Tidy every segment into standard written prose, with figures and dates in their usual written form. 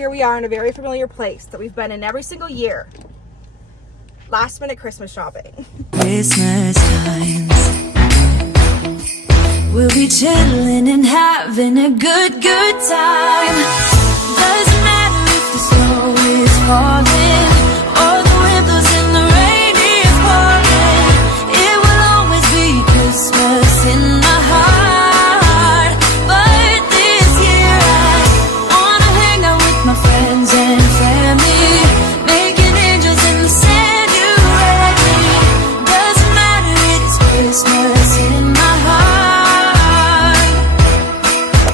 Here we are in a very familiar place that we've been in every single year. Last minute Christmas shopping. Christmas times, we'll be chilling and having a good time. Doesn't matter if the snow is falling or the wind blows and the rain is pouring. It will always be Christmas in my heart. But this year I wanna hang out with my friends and family, making angels in the sand. You and me, doesn't matter, it's Christmas in my heart.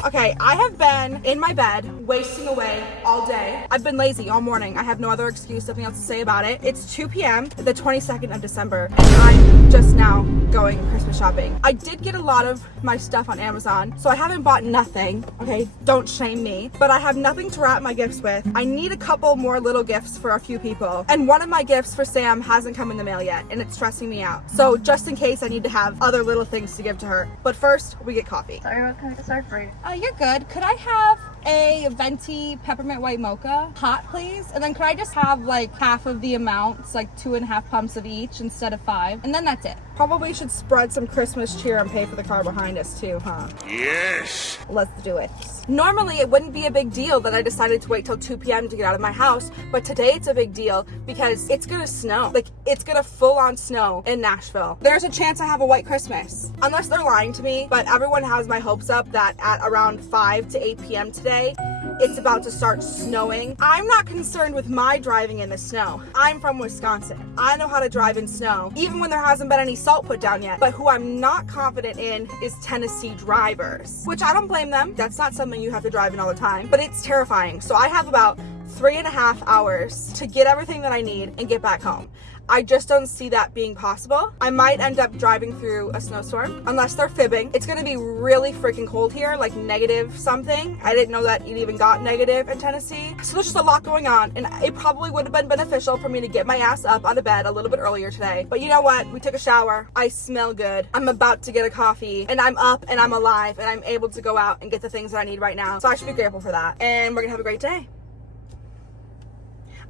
Okay, I have been in my bed wasting away all day. I've been lazy all morning. I have no other excuse, nothing else to say about it. It's 2 p.m. the 22nd of December, and I'm just now going Christmas shopping. I did get a lot of my stuff on Amazon, so I haven't bought nothing. Okay, don't shame me, but I have nothing to wrap my gifts with. I need a couple more little gifts for a few people, and one of my gifts for Sam hasn't come in the mail yet, and it's stressing me out. So just in case, I need to have other little things to give to her. But first, we get coffee. Sorry, what kind of dessert for you? You're good. Could I have a venti peppermint white mocha hot, please? And then could I just have like half of the amounts, like 2.5 pumps of each instead of 5? And then that's it. Probably should spread some Christmas cheer and pay for the car behind us too, huh? Yes! Let's do it. Normally it wouldn't be a big deal that I decided to wait till 2 p.m. to get out of my house, but today it's a big deal because it's gonna snow. Like, it's gonna full on snow in Nashville. There's a chance I have a white Christmas. Unless they're lying to me, but everyone has my hopes up that at around 5 to 8 p.m. today, it's about to start snowing. I'm not concerned with my driving in the snow. I'm from Wisconsin. I know how to drive in snow, even when there hasn't been any salt put down yet. But who I'm not confident in is Tennessee drivers, which I don't blame them. That's not something you have to drive in all the time, but it's terrifying. So I have about 3.5 hours to get everything that I need and get back home. I just don't see that being possible. I might end up driving through a snowstorm, unless they're fibbing. It's gonna be really freaking cold here, like negative something. I didn't know that it even got negative in Tennessee. So there's just a lot going on, and it probably would have been beneficial for me to get my ass up out of bed a little bit earlier today. But you know what? We took a shower. I smell good. I'm about to get a coffee, and I'm up and I'm alive, and I'm able to go out and get the things that I need right now. So I should be grateful for that. And we're gonna have a great day.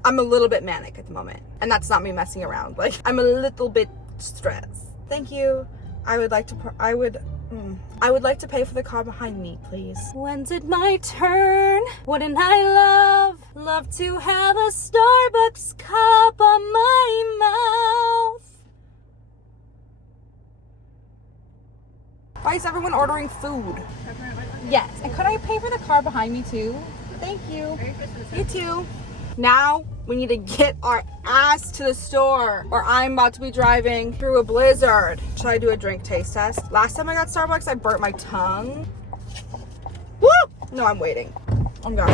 I'm a little bit manic at the moment, and that's not me messing around. Like, I'm a little bit stressed. Thank you. I would like to pay for the car behind me, please. When's it my turn? Wouldn't I love to have a Starbucks cup on my mouth? Why is everyone ordering food? Yes, and could I pay for the car behind me too? Thank you. Merry Christmas. You too. Now we need to get our ass to the store, or I'm about to be driving through a blizzard. Should I do a drink taste test? Last time I got Starbucks, I burnt my tongue. Woo! No, I'm waiting. Oh my gosh.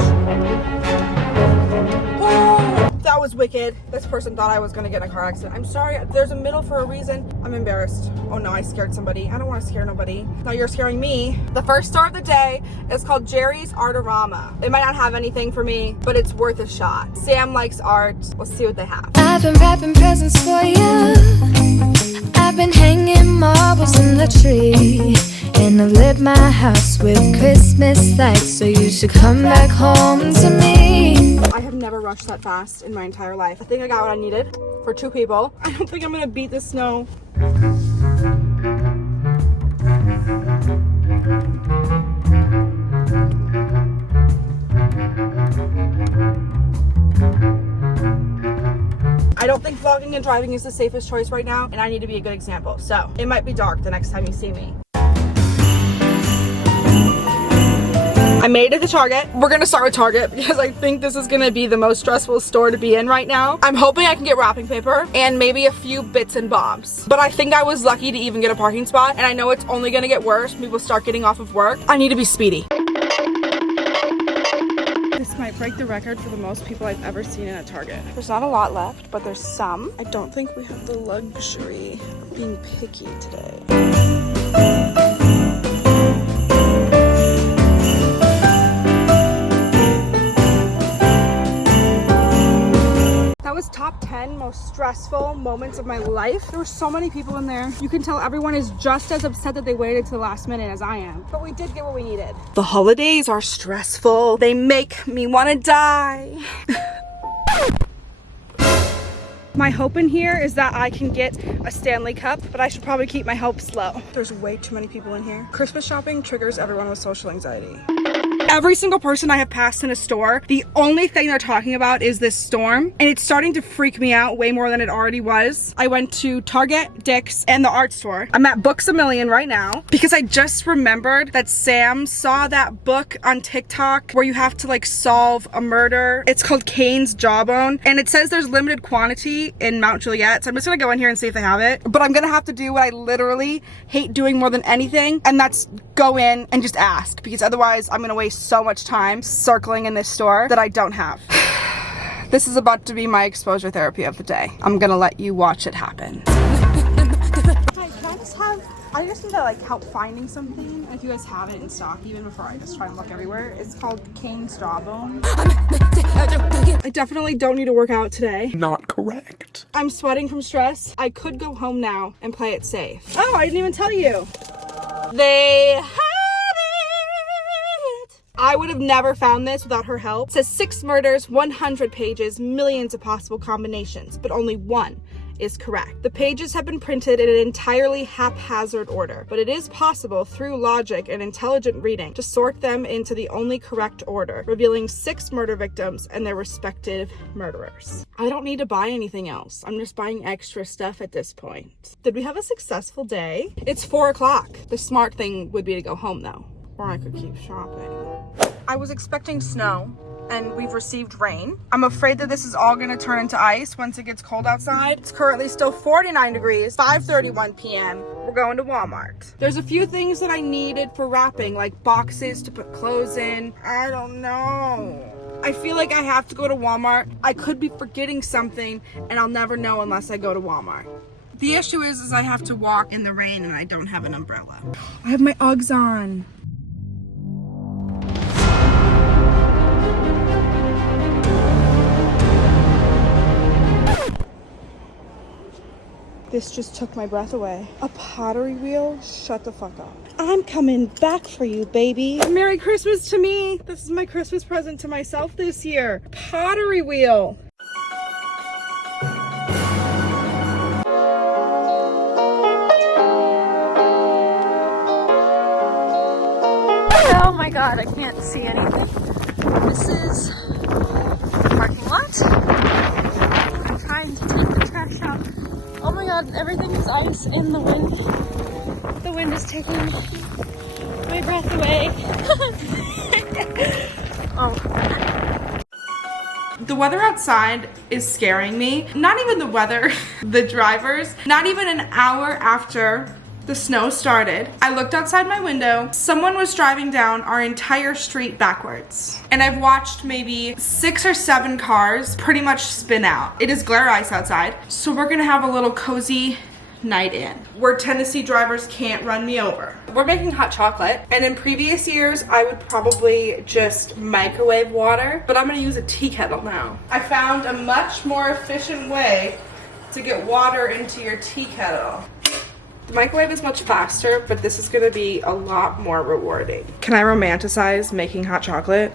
Oh, that was wicked. This person thought I was gonna get in a car accident. I'm sorry, there's a middle for a reason. I'm embarrassed. Oh no, I scared somebody. I don't wanna scare nobody. Now you're scaring me. The first store of the day is called Jerry's Artorama. It might not have anything for me, but it's worth a shot. Sam likes art. We'll see what they have. I've been wrapping presents for you. I've been hanging marbles in the tree, and I've lit my house with Christmas lights, so you should come back home to me. I have never rushed that fast in my entire life. I think I got what I needed for 2 people. I don't think I'm gonna beat the snow. I don't think vlogging and driving is the safest choice right now, and I need to be a good example. So it might be dark the next time you see me. I made it to Target. We're gonna start with Target because I think this is gonna be the most stressful store to be in right now. I'm hoping I can get wrapping paper and maybe a few bits and bobs. But I think I was lucky to even get a parking spot, and I know it's only gonna get worse when people start getting off of work. I need to be speedy. This might break the record for the most people I've ever seen in a Target. There's not a lot left, but there's some. I don't think we have the luxury of being picky today. That was top 10 10 most stressful moments of my life. There were so many people in there. You can tell everyone is just as upset that they waited to the last minute as I am. But we did get what we needed. The holidays are stressful. They make me want to die. My hope in here is that I can get a Stanley Cup, but I should probably keep my hopes low. There's way too many people in here. Christmas shopping triggers everyone with social anxiety. Every single person I have passed in a store, the only thing they're talking about is this storm, and it's starting to freak me out way more than it already was. I went to Target, Dick's, and the art store. I'm at Books A Million right now because I just remembered that Sam saw that book on TikTok where you have to like solve a murder. It's called Kane's Jawbone, and it says there's limited quantity in Mount Juliet, so I'm just gonna go in here and see if they have it. But I'm gonna have to do what I literally hate doing more than anything, and that's go in and just ask, because otherwise I'm gonna waste so much time circling in this store that I don't have. This is about to be my exposure therapy of the day. I'm gonna let you watch it happen. Hi, can I just need to like help finding something. If you guys have it in stock, even before I just try and look everywhere. It's called Kane's Jawbone. I definitely don't need to work out today. Not correct. I'm sweating from stress. I could go home now and play it safe. Oh, I didn't even tell you. They had it. I would have never found this without her help. It says 6 murders, 100 pages, millions of possible combinations, but only one is correct. The pages have been printed in an entirely haphazard order, but it is possible through logic and intelligent reading to sort them into the only correct order, revealing 6 murder victims and their respective murderers. I don't need to buy anything else. I'm just buying extra stuff at this point. Did we have a successful day? It's 4 o'clock. The smart thing would be to go home though, or I could keep shopping. I was expecting snow, and we've received rain. I'm afraid that this is all gonna turn into ice once it gets cold outside. It's currently still 49 degrees, 5:31 p.m. We're going to Walmart. There's a few things that I needed for wrapping, like boxes to put clothes in. I don't know. I feel like I have to go to Walmart. I could be forgetting something, and I'll never know unless I go to Walmart. The issue is I have to walk in the rain, and I don't have an umbrella. I have my Uggs on. This just took my breath away. A pottery wheel? Shut the fuck up. I'm coming back for you, baby. Merry Christmas to me. This is my Christmas present to myself this year. Pottery wheel. Oh my god, I can't see anything. This is the parking lot. I'm trying to take the trash out. Oh my god, everything is ice and the wind is taking my breath away. Oh. The weather outside is scaring me. Not even the weather, the drivers. Not even an hour after the snow started, I looked outside my window. Someone was driving down our entire street backwards. And I've watched maybe 6 or 7 cars pretty much spin out. It is glare ice outside. So we're gonna have a little cozy night in where Tennessee drivers can't run me over. We're making hot chocolate, and in previous years I would probably just microwave water, but I'm gonna use a tea kettle now. I found a much more efficient way to get water into your tea kettle. The microwave is much faster, but this is gonna be a lot more rewarding. Can I romanticize making hot chocolate?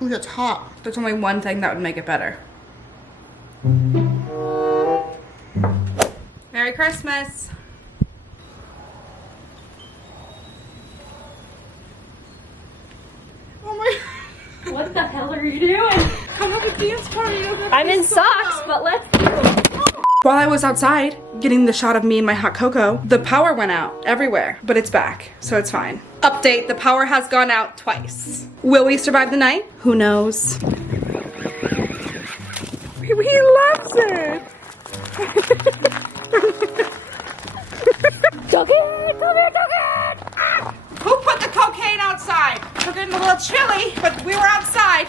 Ooh, that's hot. There's only one thing that would make it better. Merry Christmas. Oh my. What the hell are you doing? I have a dance party. I'm in socks, but let's do it. While I was outside getting the shot of me and my hot cocoa, the power went out everywhere, but it's back, so it's fine. Update, the power has gone out twice. Will we survive the night? Who knows? He loves it. Who put the cocaine outside? outside. We're getting a little chilly, but we were outside.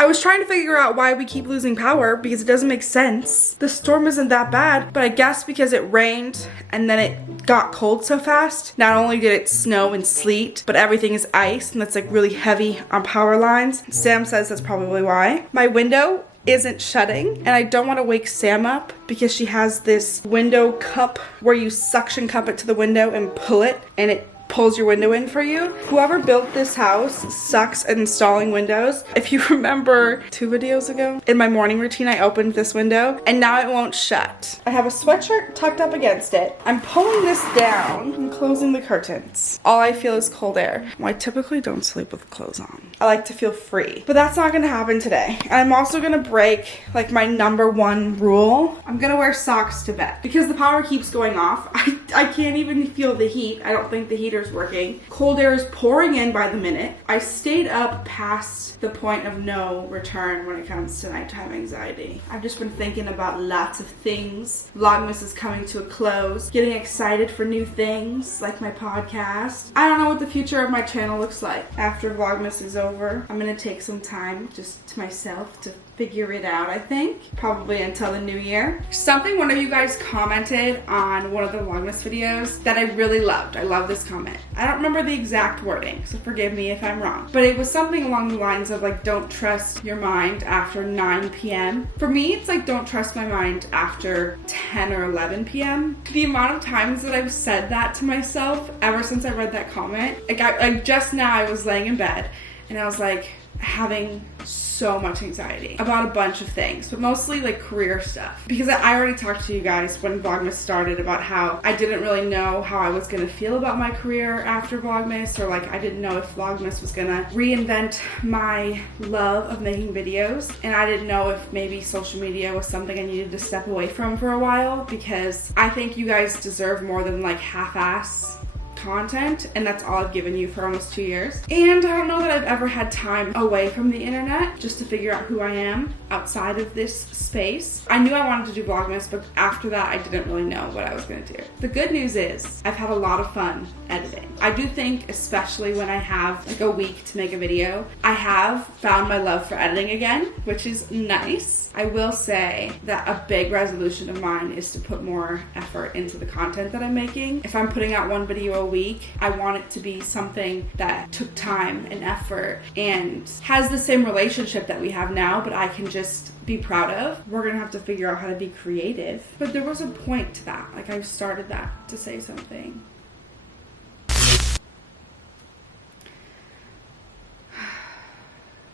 I was trying to figure out why we keep losing power because it doesn't make sense. The storm isn't that bad, but I guess because it rained and then it got cold so fast, not only did it snow and sleet, but everything is ice and that's like really heavy on power lines. Sam says that's probably why. My window isn't shutting and I don't want to wake Sam up because she has this window cup where you suction cup it to the window and pull it and it pulls your window in for you. Whoever built this house sucks at installing windows. If you remember 2 videos ago, in my morning routine, I opened this window and now it won't shut. I have a sweatshirt tucked up against it. I'm pulling this down and closing the curtains. All I feel is cold air. Well, I typically don't sleep with clothes on. I like to feel free, but that's not gonna happen today. And I'm also gonna break like my #1 rule. I'm gonna wear socks to bed because the power keeps going off. I can't even feel the heat. I don't think the heater's working. Cold air is pouring in by the minute. I stayed up past the point of no return when it comes to nighttime anxiety. I've just been thinking about lots of things. Vlogmas is coming to a close. Getting excited for new things like my podcast. I don't know what the future of my channel looks like after Vlogmas is over. I'm gonna take some time just to myself to figure it out, I think. Probably until the new year. Something one of you guys commented on one of the Vlogmas videos that I really loved. I love this comment. I don't remember the exact wording, so forgive me if I'm wrong. But it was something along the lines of like, don't trust your mind after 9 p.m. For me, it's like, don't trust my mind after 10 or 11 p.m. The amount of times that I've said that to myself ever since I read that comment, like just now I was laying in bed and I was like having so much anxiety about a bunch of things, but mostly like career stuff. Because I already talked to you guys when Vlogmas started about how I didn't really know how I was gonna feel about my career after Vlogmas, or like I didn't know if Vlogmas was gonna reinvent my love of making videos, and I didn't know if maybe social media was something I needed to step away from for a while, because I think you guys deserve more than like half-ass content, and that's all I've given you for almost 2 years. And I don't know that I've ever had time away from the internet just to figure out who I am outside of this space. I knew I wanted to do Vlogmas, but after that I didn't really know what I was gonna do. The good news is I've had a lot of fun editing. I do think, especially when I have like a week to make a video, I have found my love for editing again, which is nice. I will say that a big resolution of mine is to put more effort into the content that I'm making. If I'm putting out 1 video a week, I want it to be something that took time and effort and has the same relationship that we have now, but I can just be proud of. We're gonna have to figure out how to be creative. But there was a point to that. Like, I started that to say something.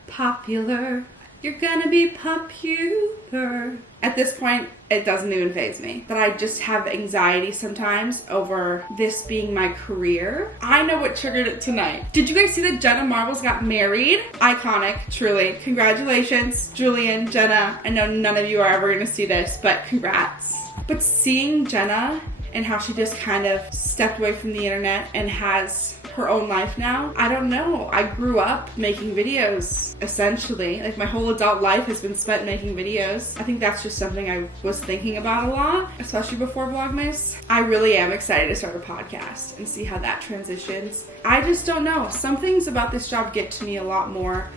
Popular. You're gonna be popular. At this point, it doesn't even faze me. That I just have anxiety sometimes over this being my career. I know what triggered it tonight. Did you guys see that Jenna Marbles got married? Iconic, truly. Congratulations, Julian, Jenna. I know none of you are ever gonna see this, but congrats. But seeing Jenna and how she just kind of stepped away from the internet and has her own life now, I don't know. I grew up making videos, essentially. Like, my whole adult life has been spent making videos. I think that's just something I was thinking about a lot, especially before Vlogmas. I really am excited to start a podcast and see how that transitions. I just don't know. Some things about this job get to me a lot more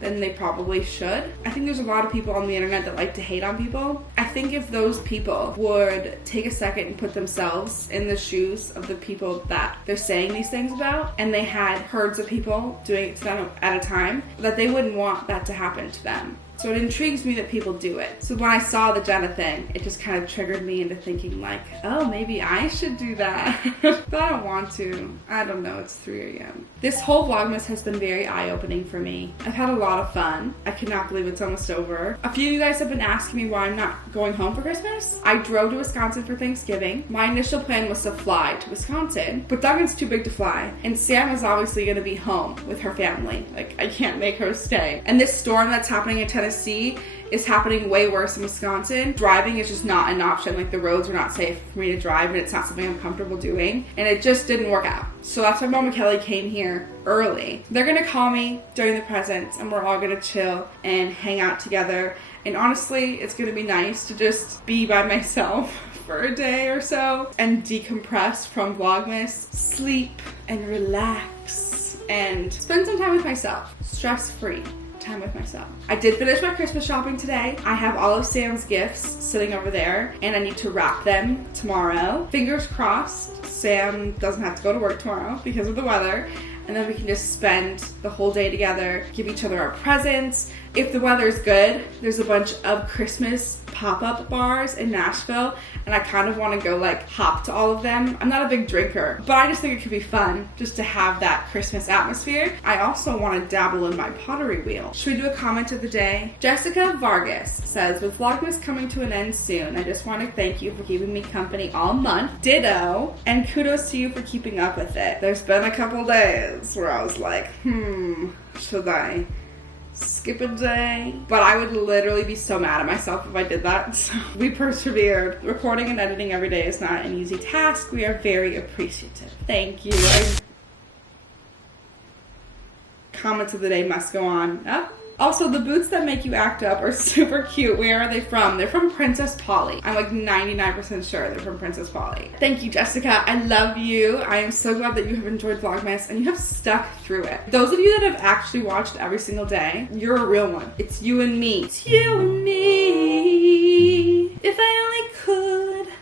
than they probably should. I think there's a lot of people on the internet that like to hate on people. I think if those people would take a second and put themselves in the shoes of the people that they're saying these things about, and they had herds of people doing it to them at a time, that they wouldn't want that to happen to them. So it intrigues me that people do it. So when I saw the Jenna thing, it just kind of triggered me into thinking like, oh, maybe I should do that. But I don't want to. I don't know, it's 3 a.m. This whole Vlogmas has been very eye-opening for me. I've had a lot of fun. I cannot believe it's almost over. A few of you guys have been asking me why I'm not going home for Christmas. I drove to Wisconsin for Thanksgiving. My initial plan was to fly to Wisconsin, but Duggan's too big to fly, and Sam is obviously gonna be home with her family. Like, I can't make her stay. And this storm that's happening in Tennessee is happening way worse in Wisconsin. Driving is just not an option. Like, the roads are not safe for me to drive, and it's not something I'm comfortable doing, and it just didn't work out. So that's why Mom and Kelly came here early. They're gonna call me during the presents, and we're all gonna chill and hang out together. And honestly, it's gonna be nice to just be by myself for a day or so and decompress from Vlogmas, sleep and relax and spend some time with myself, stress-free time with myself. I did finish my Christmas shopping today. I have all of Sam's gifts sitting over there and I need to wrap them tomorrow. Fingers crossed Sam doesn't have to go to work tomorrow because of the weather, and then we can just spend the whole day together, give each other our presents. If the weather's good, there's a bunch of Christmas pop-up bars in Nashville, and I kind of want to go like hop to all of them. I'm not a big drinker, but I just think it could be fun just to have that Christmas atmosphere. I also want to dabble in my pottery wheel. Should we do a comment of the day? Jessica Vargas says, with Vlogmas coming to an end soon, I just want to thank you for keeping me company all month. Ditto, and kudos to you for keeping up with it. There's been a couple days where I was like, should I skip a day? But I would literally be so mad at myself if I did that. So we persevered. Recording and editing every day is not an easy task. We are very appreciative. Thank you. Comments of the day must go on. Oh. Also, the boots that make you act up are super cute. Where are they from? They're from Princess Polly. I'm like 99% sure they're from Princess Polly. Thank you, Jessica. I love you. I am so glad that you have enjoyed Vlogmas and you have stuck through it. Those of you that have actually watched every single day, you're a real one. It's you and me. It's you and me. If I only could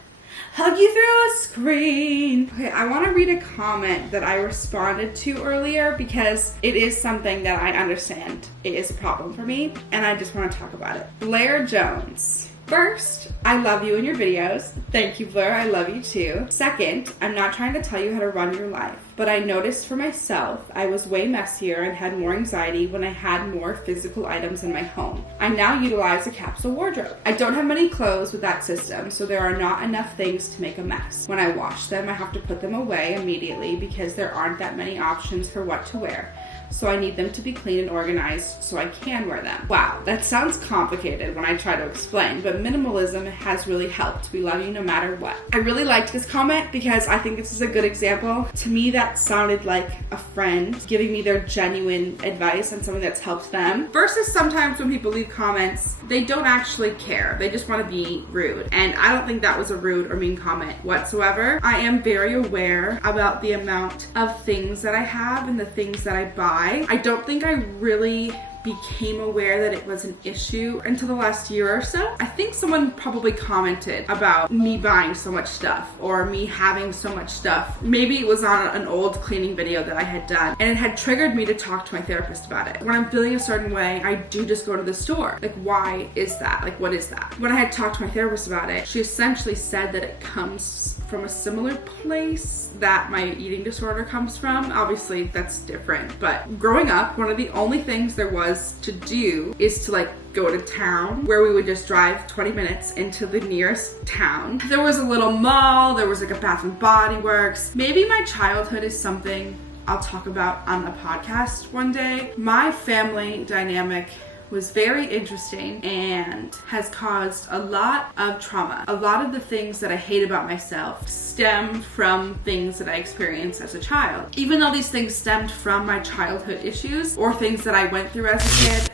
hug you through a screen. Okay, I want to read a comment that I responded to earlier because it is something that I understand it is a problem for me, and I just want to talk about it. Blair Jones. First, I love you in your videos. Thank you, Blair. I love you too. Second, I'm not trying to tell you how to run your life, but I noticed for myself I was way messier and had more anxiety when I had more physical items in my home. I now utilize a capsule wardrobe. I don't have many clothes with that system, so there are not enough things to make a mess. When I wash them, I have to put them away immediately because there aren't that many options for what to wear. So I need them to be clean and organized so I can wear them. Wow, that sounds complicated when I try to explain, but minimalism has really helped. We love you no matter what. I really liked this comment because I think this is a good example. To me, that sounded like a friend giving me their genuine advice on something that's helped them. Versus sometimes when people leave comments, they don't actually care. They just want to be rude. And I don't think that was a rude or mean comment whatsoever. I am very aware about the amount of things that I have and the things that I buy. I don't think I really became aware that it was an issue until the last year or so. I think someone probably commented about me buying so much stuff or me having so much stuff. Maybe it was on an old cleaning video that I had done, and it had triggered me to talk to my therapist about it. When I'm feeling a certain way, I do just go to the store. Like, why is that? Like, what is that? When I had talked to my therapist about it, she essentially said that it comes from a similar place that my eating disorder comes from. Obviously, that's different, but growing up, one of the only things there was to do is to like go to town, where we would just drive 20 minutes into the nearest town. There was a little mall, there was like a Bath and Body Works. Maybe my childhood is something I'll talk about on a podcast one day. My family dynamic was very interesting and has caused a lot of trauma. A lot of the things that I hate about myself stem from things that I experienced as a child. Even though these things stemmed from my childhood issues or things that I went through as a kid,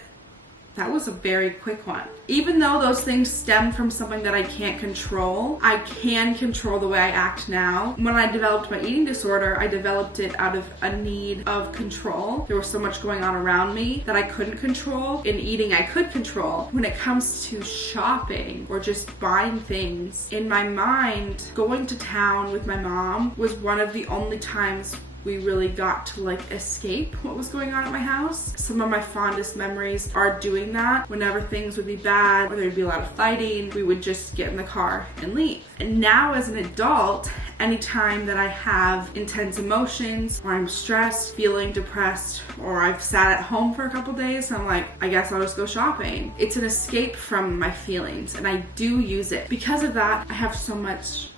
that was a very quick one. Even though those things stem from something that I can't control, I can control the way I act now. When I developed my eating disorder, I developed it out of a need of control. There was so much going on around me that I couldn't control. In eating, I could control. When it comes to shopping or just buying things, in my mind, going to town with my mom was one of the only times we really got to like escape what was going on at my house. Some of my fondest memories are doing that. Whenever things would be bad or there'd be a lot of fighting, we would just get in the car and leave. And now as an adult, anytime that I have intense emotions or I'm stressed, feeling depressed, or I've sat at home for a couple days, I'm like, I guess I'll just go shopping. It's an escape from my feelings, and I do use it. Because of that, I have so much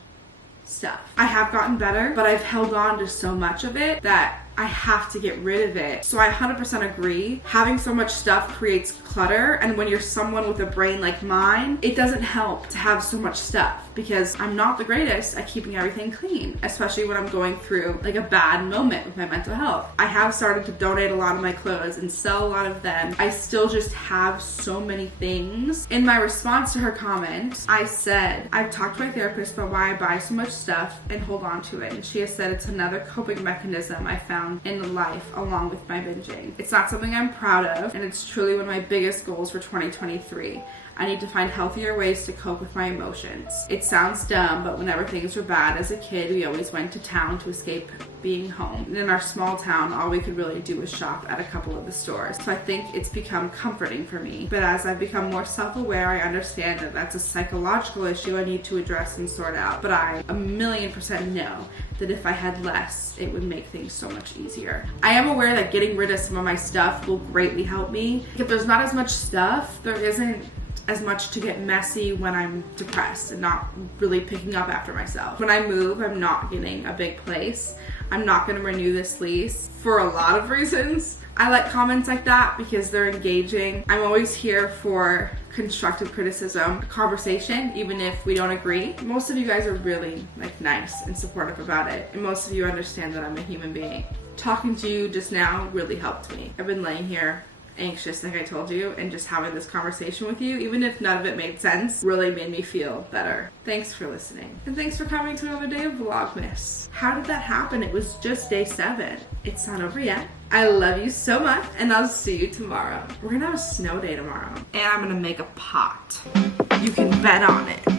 stuff. I have gotten better, but I've held on to so much of it that I have to get rid of it. So I 100% agree. Having so much stuff creates clutter, and when you're someone with a brain like mine, it doesn't help to have so much stuff because I'm not the greatest at keeping everything clean, especially when I'm going through like a bad moment with my mental health. I have started to donate a lot of my clothes and sell a lot of them. I still just have so many things. In my response to her comment, I said, I've talked to my therapist about why I buy so much stuff and hold on to it. And she has said it's another coping mechanism I found in life along with my binging. It's not something I'm proud of, and it's truly one of my biggest goals for 2023. I need to find healthier ways to cope with my emotions. It sounds dumb, but whenever things were bad as a kid, we always went to town to escape being home. And in our small town, all we could really do was shop at a couple of the stores. So I think it's become comforting for me. But as I've become more self-aware, I understand that that's a psychological issue I need to address and sort out. But I 1,000,000% know that if I had less, it would make things so much easier. I am aware that getting rid of some of my stuff will greatly help me. If there's not as much stuff, there isn't as much to get messy when I'm depressed and not really picking up after myself. When I move, I'm not getting a big place. I'm not gonna renew this lease for a lot of reasons. I like comments like that because they're engaging. I'm always here for constructive criticism, conversation, even if we don't agree. Most of you guys are really nice and supportive about it. And most of you understand that I'm a human being. Talking to you just now really helped me. I've been laying here anxious, like I told you, and just having this conversation with you, even if none of it made sense, really made me feel better. Thanks for listening. And thanks for coming to another day of Vlogmas. How did that happen? It was just day 7. It's not over yet. I love you so much, and I'll see you tomorrow. We're gonna have a snow day tomorrow, and I'm gonna make a pot. You can bet on it.